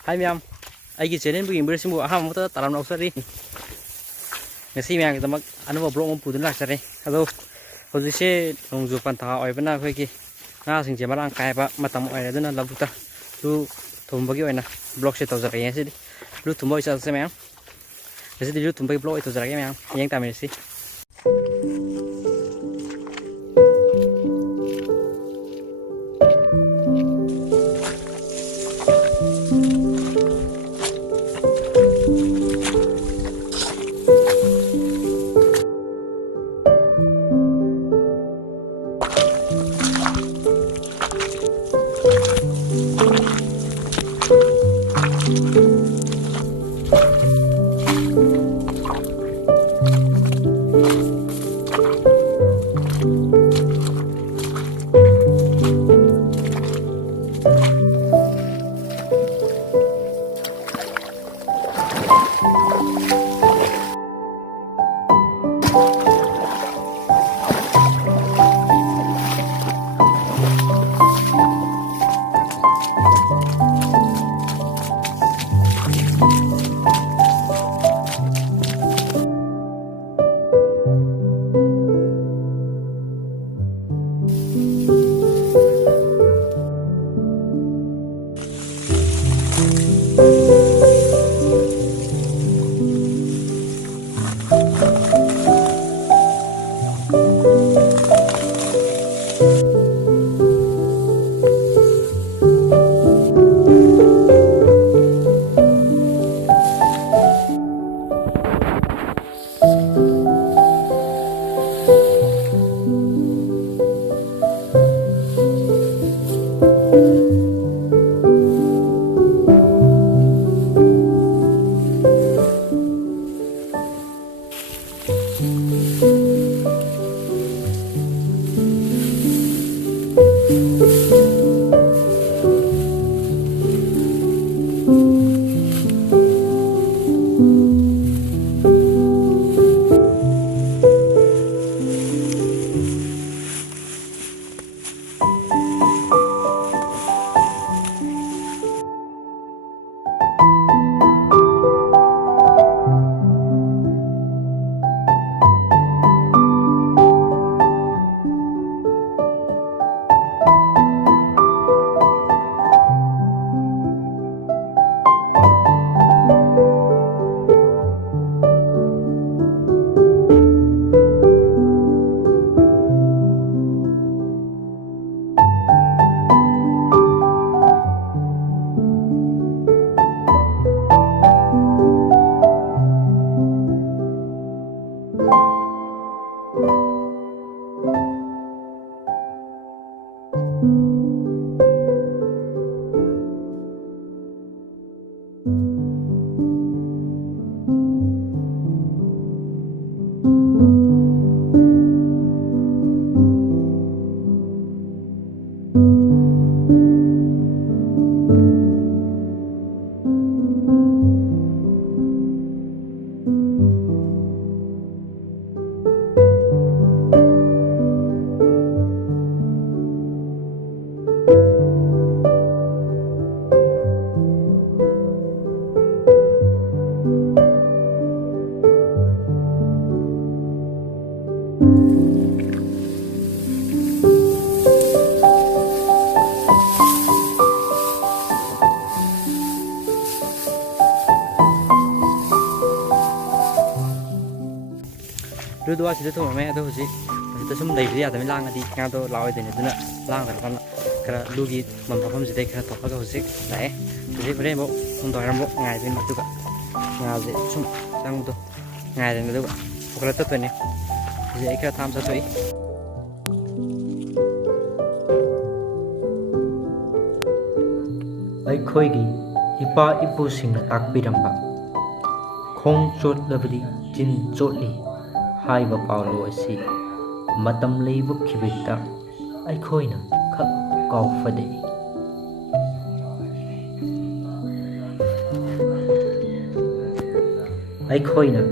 Hai miyam, aigi channel bu imber simbu aham muta taram nak sari. Ngasi miyam kita mak anu blog mau pudun nak sari. Halo, hodi se nongju pantha oi bana khoi ki. Na sing je marang kai ba matam oi na duna Lwbukta. Lu thumbagi oi na blog se tawjar ya se di. Lu thumbai sa se miyam. Jadi lu thumbagi blog itu tawjar ya miyam. Yang tamir si. Lu dua sih tuh mama itu sih, itu semua dari dia tapi lang di yang tuh lawan itu nih, lang terus karena lu gitu memperhatikan sih karena topik itu sih, nah jadi boleh mau untuk orang mau ngajarin itu kak, ngajarin cuma sang tuh ngajarin itu kak, pokoknya tuh nih, jadi kita tham satu ini. ꯑꯩꯈꯣꯏꯒꯤ ꯏꯄꯥ ꯏꯄꯨꯁꯤꯡꯅ ꯇꯥꯛꯄꯤꯔꯝꯕ ꯈꯣꯡ ꯆꯣꯠꯂꯕꯗꯤ ꯆꯤꯟ ꯆꯣꯠꯂꯤ ꯍꯥꯏꯕ ꯄꯥꯎꯔꯧ ꯑꯁꯤ ꯃꯇꯝ ꯂꯩꯕ ꯈꯤꯕꯤꯛꯇ ꯑꯩꯈꯣꯏꯅ ꯈꯛ ꯀꯥꯎꯐꯗꯦ꯫ ꯑꯩꯈꯣꯏꯅ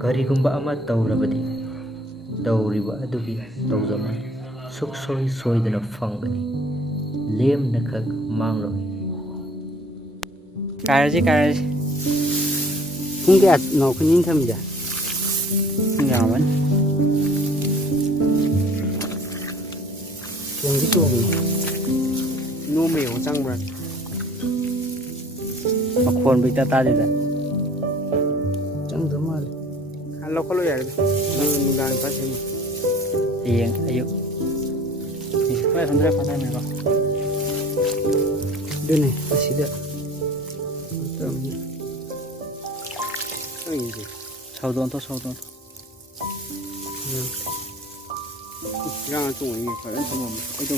ꯀꯔꯤꯒꯨꯝꯕ ꯑꯃ ꯇꯧꯔꯕꯗꯤ ꯇꯧꯔꯤꯕ ꯑꯗꯨꯒꯤ ꯇꯧꯖꯃꯟ ꯁꯨꯛꯁꯣꯏ ꯁꯣꯏꯗꯅ ꯐꯪꯒꯅꯤ, ꯂꯦꯝꯅ ꯈꯛ ꯃꯥꯡꯂꯣꯏ꯫ Kairaji, kairaji. Kung kaya no kunin kami dyan. Ngaman. Yung dito ko. No may utang brad. Makhon bigta ta dida. Chang damal. Halo kalau ya. Nang pa sin. Iyeng ayo. Ni pa sandra pa na ko. Dene asida. Saudon to saudon. Yang tu ini kalau semua itu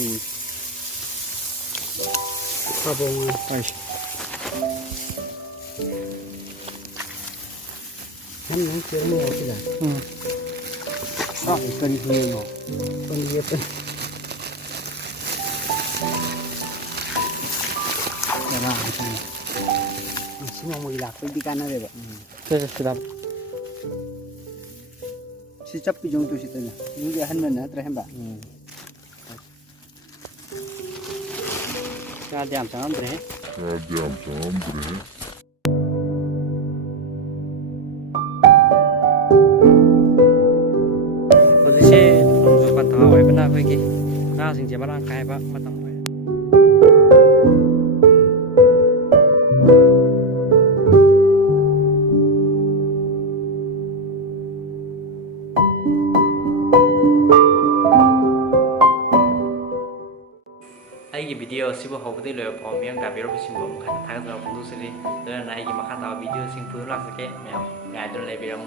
apa pun. Aish. Kan yang kira mau tidak. Ikan hiu no. Ikan hiu tu. Nama macam ni. Semua mau hilang. Pergi kanan deh, Pak. Sedap. Si cap pi jong tu si tanya. Ini han mana terakhir, Pak. Ka diam chang andre. Posisi nunggu pantang awal benar pergi. Nah, sing jalan kaya pak matang. Aigi video siapa hau betul ya, pom yang tapi orang sih belum kan, tanya soal puntu sendiri, dan aigi makan tahu video sing pun lah sekali, memang nggak ada lebih yang